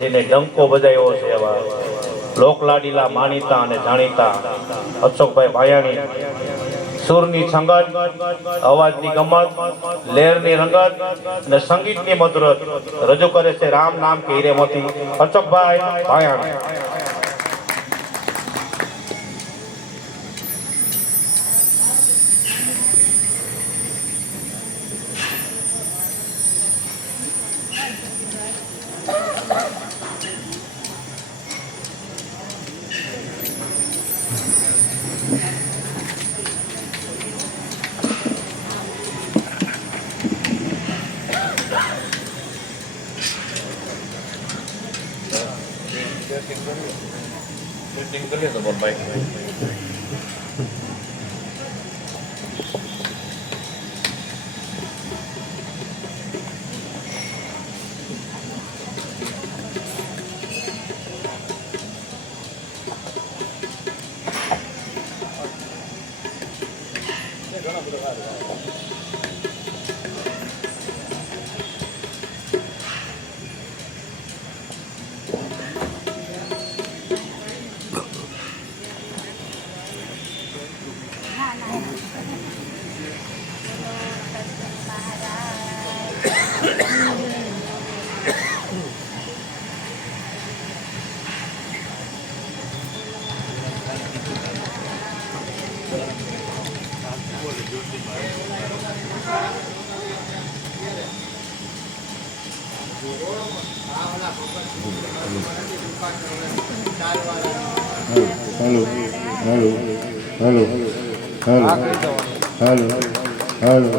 જેને ડંકો બજાવ્યો છે એવા લોકલાડીલા માનીતા અને જાણીતા અશોકભાઈ ભાયાણી સુરની છંગત, અવાજની ગમત, લહેરની રંગત અને સંગીતની મધુરત રજૂ કરે છે રામ નામ કે હીરેમોતી અશોકભાઈ Bhayani. Meeting kali tu bon baik. Hello, hello, hello, hello, hello, hello.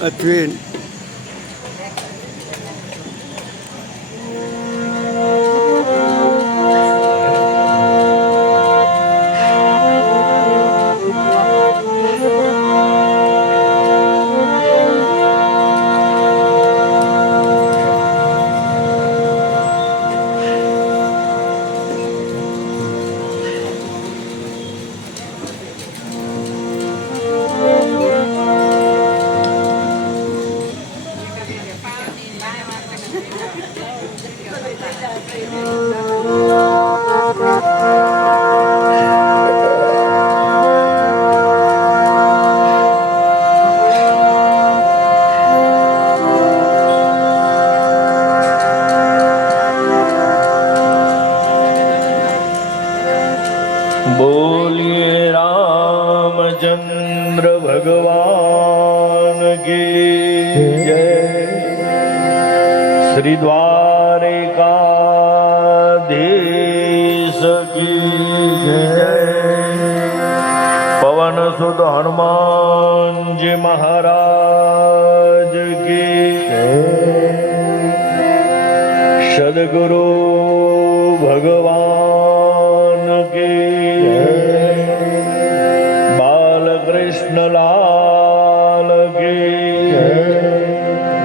Atwin. बोलिए रामचंद्र भगवान की जय। श्री द्वारिकाधीश की जय। पवन सुत हनुमान जी महाराज की जय। सद्गुरु भगवान की लाल की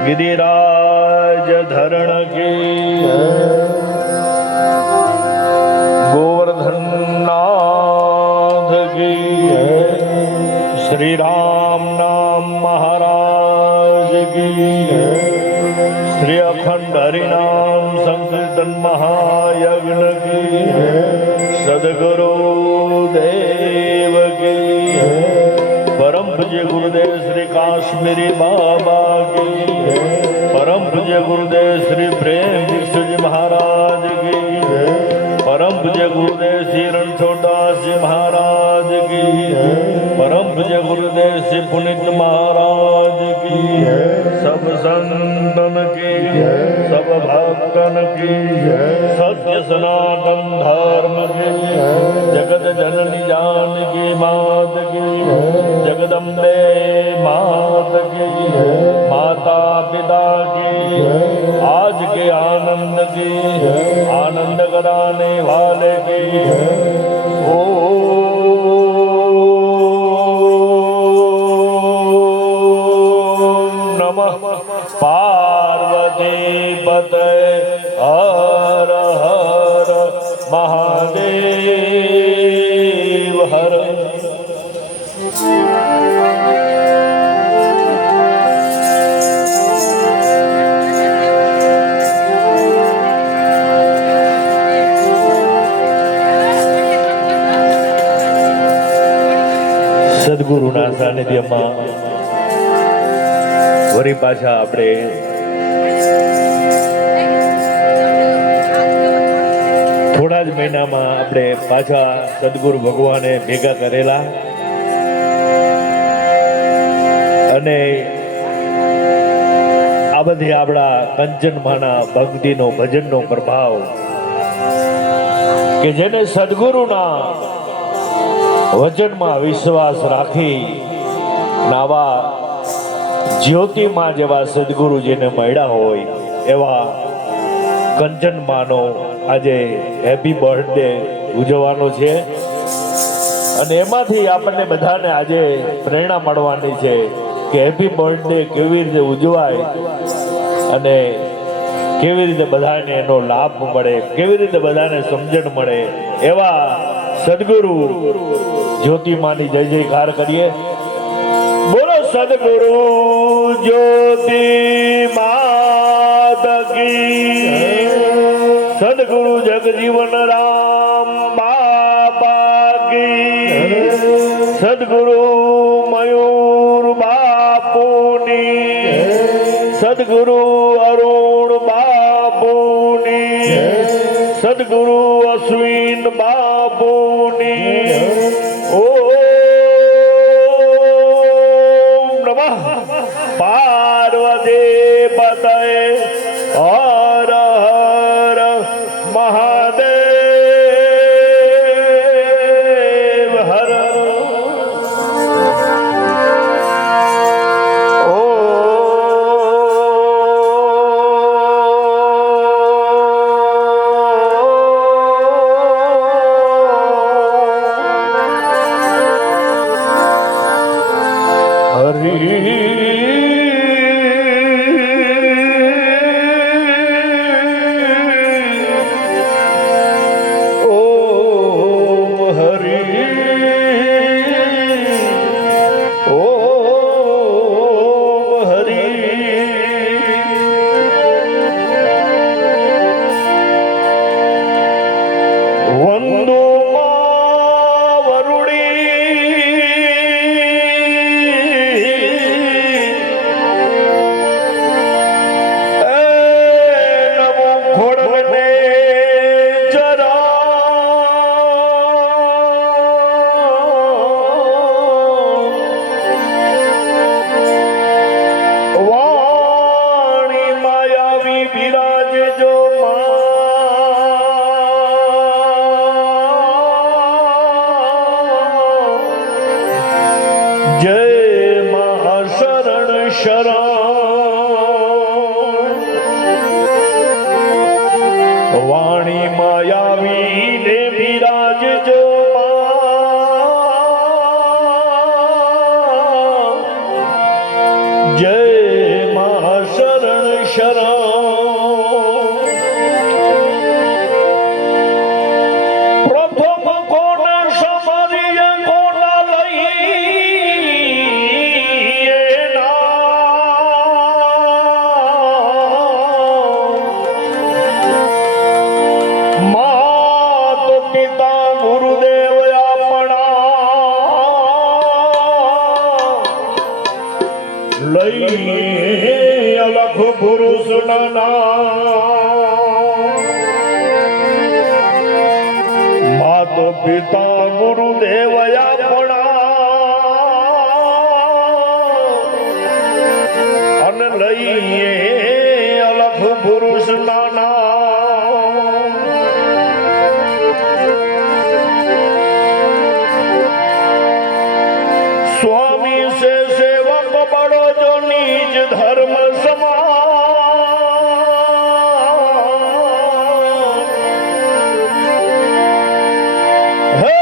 गिरिराज धरण की हरिनाम संकीर्तन महायज्ञ की सदगुरु देव की परम पूज्य गुरुदेव श्री काश्मीरी बाबा की परम पूज्य गुरुदेव श्री प्रेम दीक्षित जी महाराज की परम पूज्य गुरुदेव श्री रणछोड़दास जी महाराज की परम पूज्य गुरुदेव श्री पुनीत महाराज की सब संतन की सब भक्तन की सत्य सनातन धर्म की जगत जननी जानकी मात की जगदम्बे मात की माता पिता की आज के आनंद की आनंद कराने वाले की पार्वती पते हर हर महादेव हर સદગુરુના સાનિધ્યમાં વળી પાછા આપણે થોડા જ મહિનામાં આપણે પાછા સદગુરુ ભગવાને ભેગા કરેલા અને આ બધી આપણા કંચનમાના ભક્તિનો ભજનનો પ્રભાવ કે જેને સદગુરુના વચનમાં વિશ્વાસ રાખી નાવા જ્યોતિમાં જેવા સદગુરુ જેને મળ્યા હોય એવા કંચનમાનો આજે હેપી બર્થડે ઉજવવાનો છે અને એમાંથી આપણને બધાને આજે પ્રેરણા મળવાની છે કે હેપી બર્થડે કેવી રીતે ઉજવાય અને કેવી રીતે બધાને એનો લાભ મળે કેવી રીતે બધાને સમજણ મળે એવા સદગુરુ જ્યોતિમાની જય જયકાર કરીએ બોલો સદગુરુ જ્યોતિ માત કી સદગુરુ જગજીવન રામ બાપા કી સદગુરુ મયુર બાપુની સદગુરુ અરુણ બાપુની સદગુરુ અશ્વિન બાપુની પાર્વતી પતય હર હર મહાદેવ હર વાણી માયાવી ને વિરાજજો જય મા શરણ શરણ પ્રથમ કોણ સમરીય કોણ લઈ પિતા ગુરુદેવ આપણા અન લઈએ અલખ પુરુષ નાના સ્વામી સે સેવક બડો જો નિજ ધર્મ સમાન હે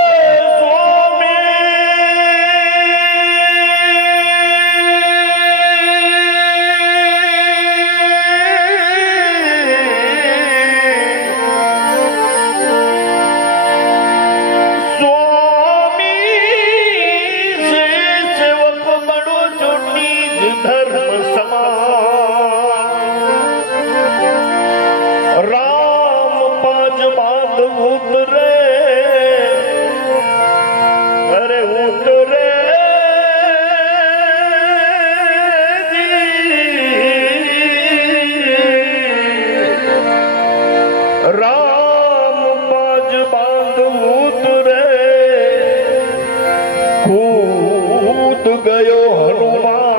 રામ પાજ બાંધ ઉતરે કૂદ ગયો હનુમાન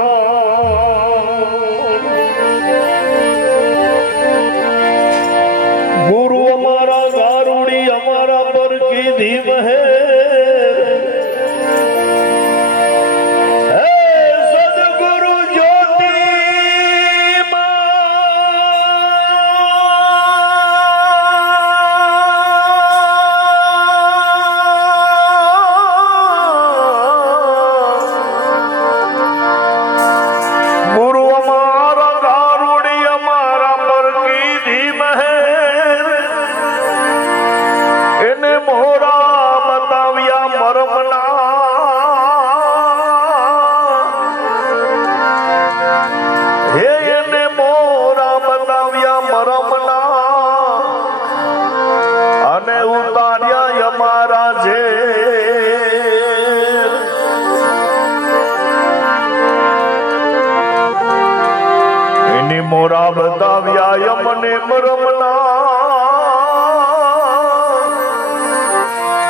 ગુરુ અમારા ગારુડી અમારા પર કીધી મહે મોરા બતાવ્યા મને મરમના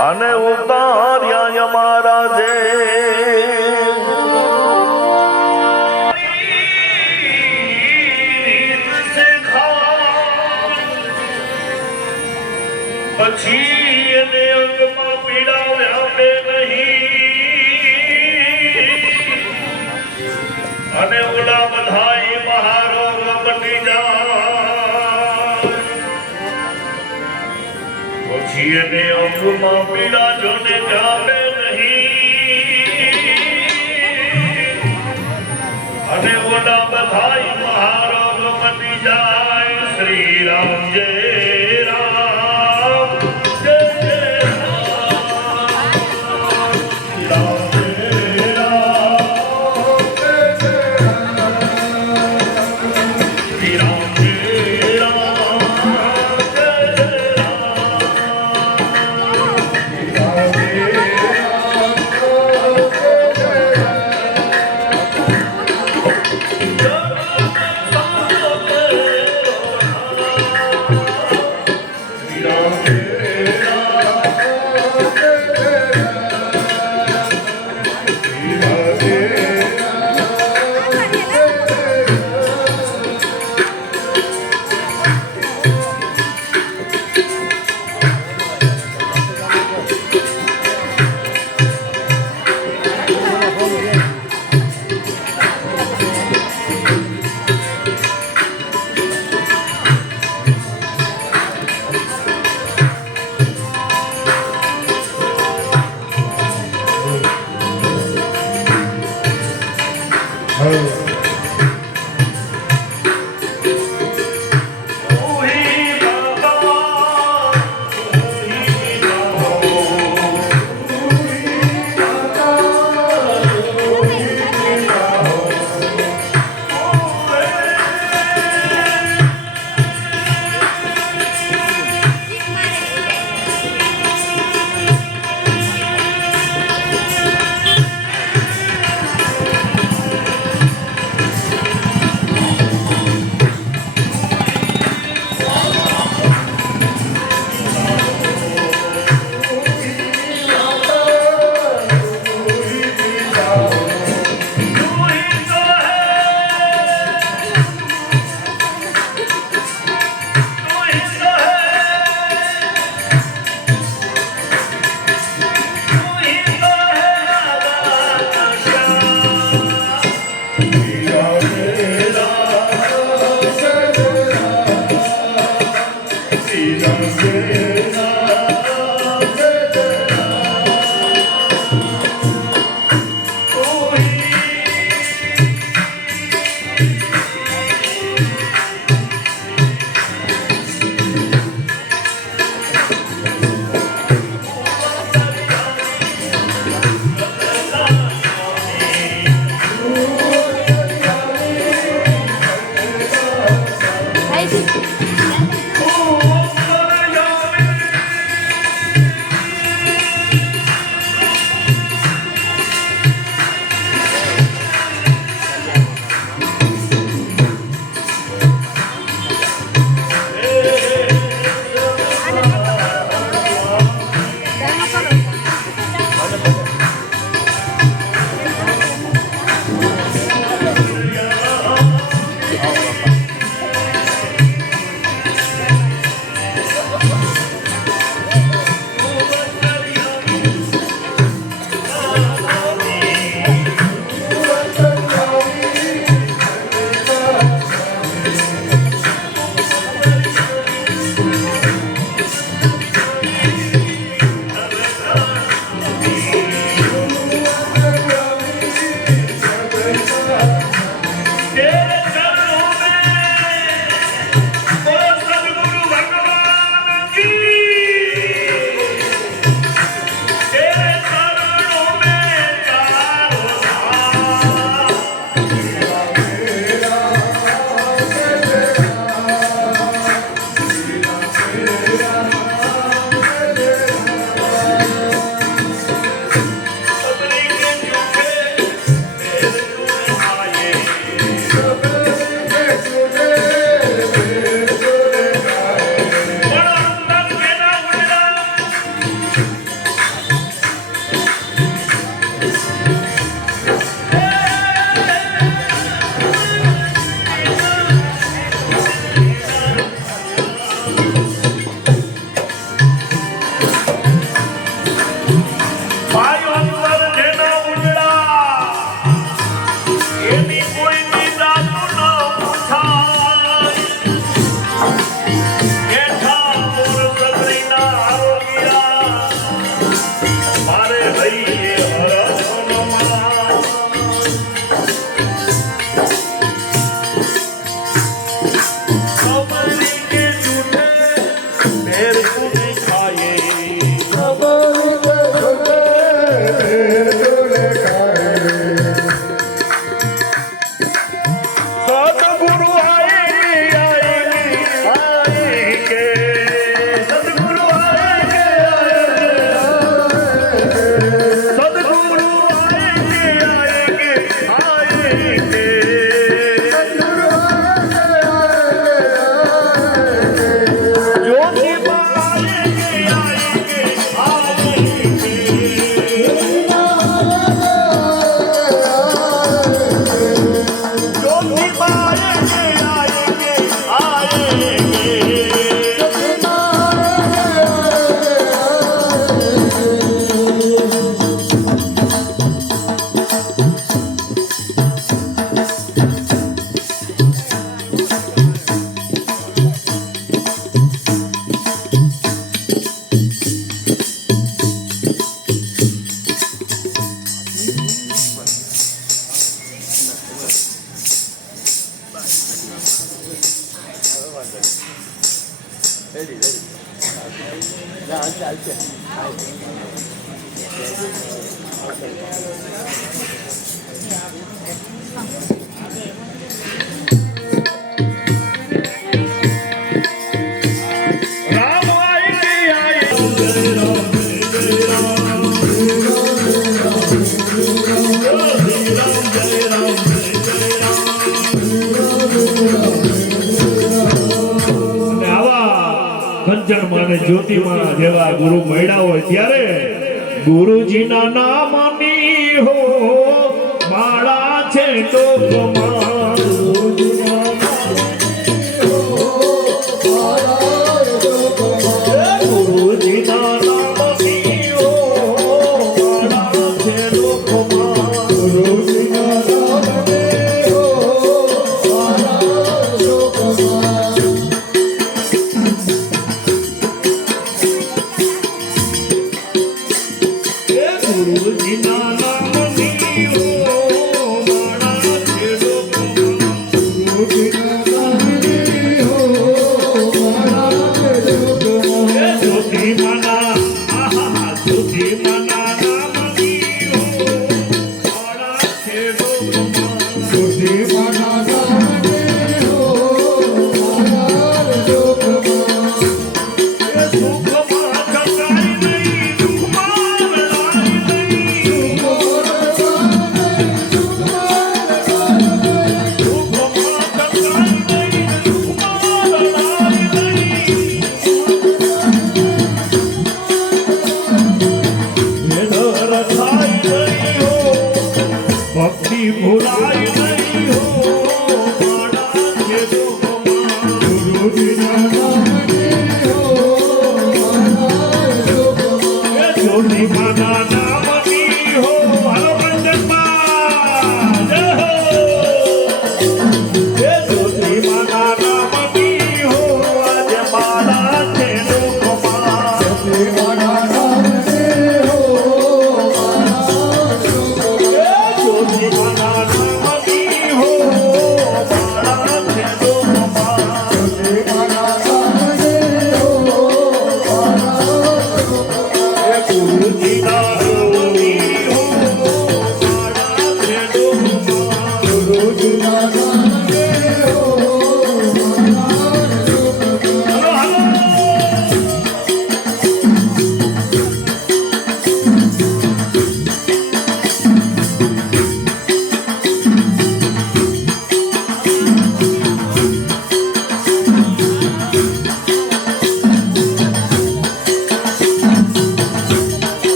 અને ઉતાર્યા અમારા જે પછી એને અંગમાં પીડાવ્યા બે નહીં અને ઓલા બધાય મહારોગ બની જાય પછી એને અંગમાં પીડા જોને જાવે નહીં અને ઓલા બધાય મહારોગ બની જાય શ્રી રામ જય રામ જય જય રામ કંચનમાને જ્યોતિમા જેવા ગુરુ મળ્યા હોય ત્યારે ગુરુજીના નામની હો માળા છે ટોકમાં ગુરુજીના નામની હો માળા છે ટોકમાં ગુરુજીના નામની હો માળા છે ટોકમાં ગુરુજીના નામની હો માળા છે ટોકમાં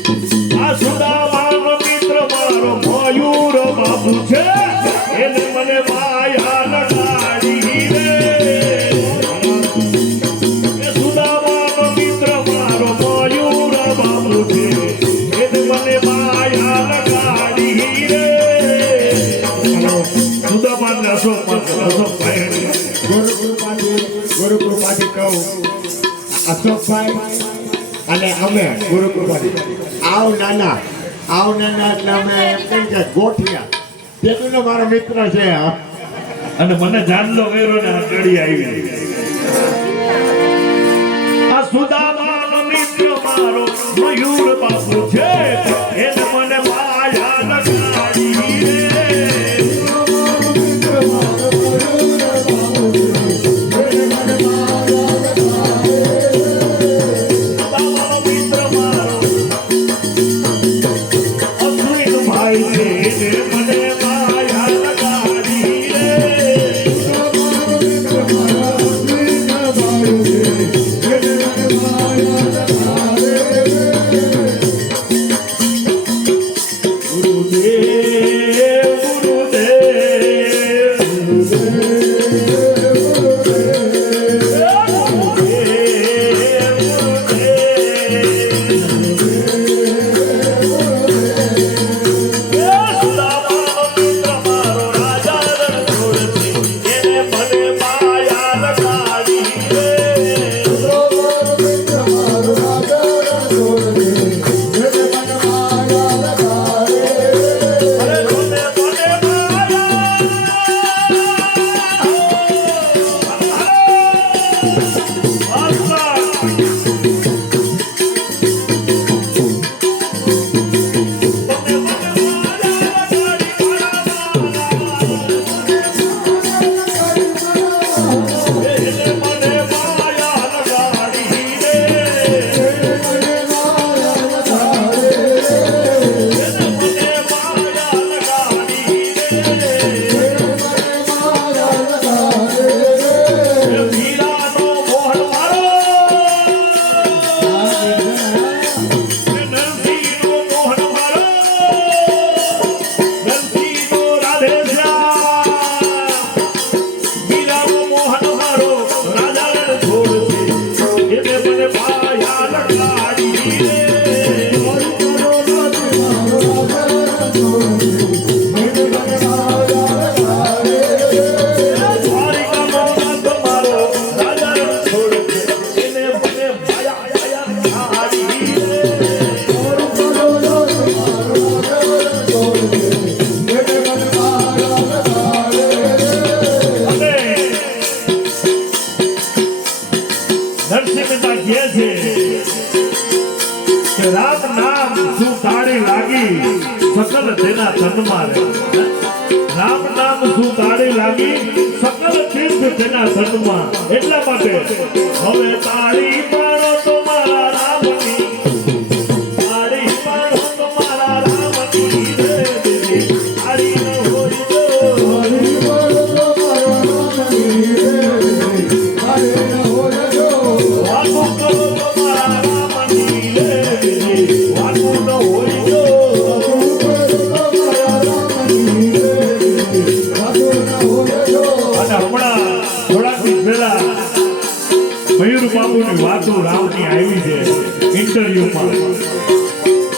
આ સુદામાનો મિત્ર મારો મયુર બાબુ છે એને મને માયા લગાડી રે એ સુદામાનો મિત્ર મારો મયુર બાબુ છે એને મને માયા લગાડી રે સુદામાને અશોકભાઈ ગુરુકૃપાથી કહું અશોકભાઈ અને અમે ગુરુકૃપાથી આવ નાના એટલે અમે એમ કહીએ કે ગોઠિયા તેનો મારો મિત્ર છે અને મને જાનલો વેરો ને ગળી આવી આ સુદામાનો મિત્ર મારો મયુર બાપુ છે એને મને માયા લગાડી રે સુદામાનો મિત્ર મારો અશ્વિન ભાઈ છે એને મને માયા લગાડી રે રામ નામ શું તાળી લાગી સકલ તેના તનમાં રે રામ નામ શું તાળી લાગી સકલ તીર્થ તેના તનમાં એટલા માટે હવે તાળી પાડો તો મારા રામની તાળી પાડો તો મારા રામની રે દેવી તાળી ન હોય તો તાળી પાડો તો મારા રામની રે દેવી તાળી ન હોય તો વાતો કરો તો મારા રામની રે દેવી વાતો ન હોય તો મયુર બાબુની વાતો રામની આવી છે ઇન્ટરવ્યુમાં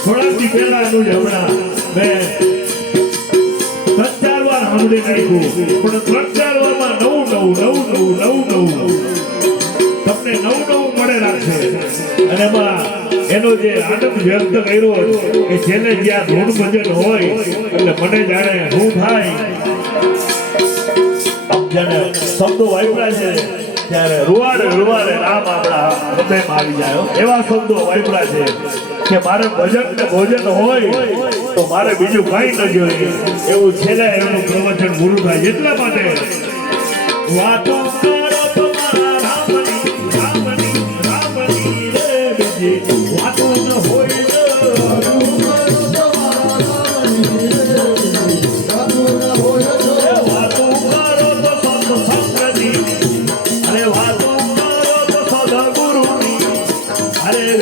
થોડાથી પહેલાનું જ હમણાં મેં 3-4 વાર સાંભળી નાખ્યું પણ 3-4 વારમાં નવું તમને નવું મળે રાખશે અને એમાં એનો જે આનંદ વ્યક્ત કર્યો કે છેલ્લે જ્યાં ધૂન ભજન હોય એટલે મને જાણે શું થાય જાણે શબ્દો વાપર્યા છે ત્યારે રૂવાડે રામ આપણા હૃદયમાં આવી જાય એવા શબ્દો વાપર્યા છે કે મારે ભજન ને ભોજન હોય તો મારે બીજું કઈ ન જોઈએ એવું છેલ્લે એનું પ્રવચન પૂરું થાય એટલા માટે વાતો કરો તો મારા રામની રે બીજી વાતો ન હોય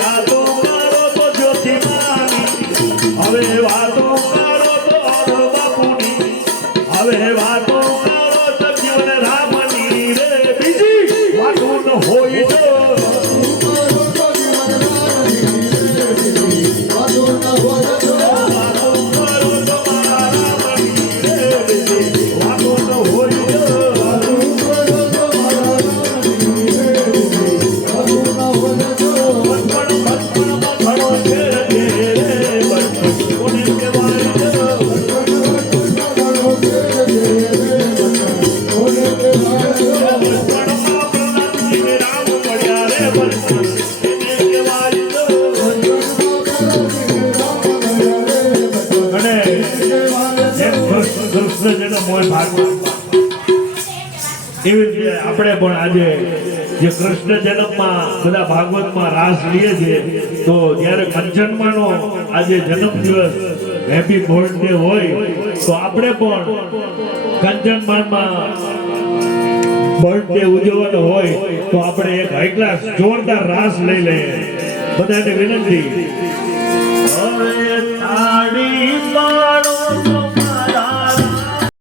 વાતો કરો તો જ્યોતિ હવે વાતો કરો તો બાપુની, હવે વાતો કરો તો જીવન રામની રે, બીજી વાતો ન હોય તો વાતો કરો તો મારા રામની રે, બીજી વાતો ન હોય તો એવી રીતે આપણે પણ આજે જે કૃષ્ણ જન્મમાં બધા ભાગવતમાં રાસ લઈએ છીએ, તો જ્યારે કંચનમાનો આજે જન્મદિવસ હેપી બર્થડે હોય તો આપણે પણ કંચનમાનમાં બર્થડે ઉજવવાનો હોય તો આપણે એક હાઈ ક્લાસ જોરદાર રાસ લઈ લઈએ. બધાને વિનંતી, હવે